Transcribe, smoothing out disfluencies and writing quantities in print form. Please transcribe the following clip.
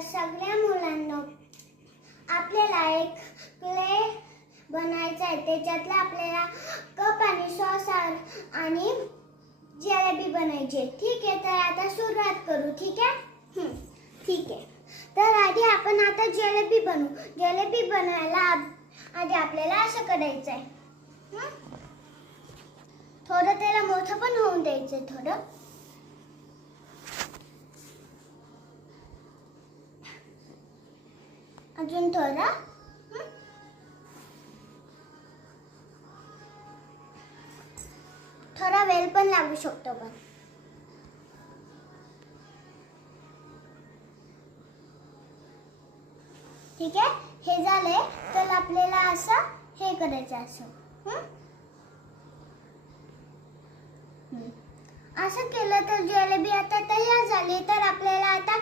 तर सगळ्या मुलांना आपल्याला एक क्ले बनायचा आहे. त्याच्यातला आपल्याला कप आणि सॉस आणि जिलेबी बनायची. ठीक आहे, तर आता सुरुवात करू. ठीक आहे. ठीक आहे. तर आधी आपण आता जिलेबी बनवू. जिलेबी बनायला आधी आपल्याला असं करायचं आहे. थोडं त्याला मोठं पण होऊन द्यायचं. थोडं अजून थोडा वेळ पण लागू शकतो. पण ठीक आहे. हे झालंय तर आपल्याला असं हे करायचं. असं केलं तर जिलेबी आता तयार झाली. तर आपल्याला आता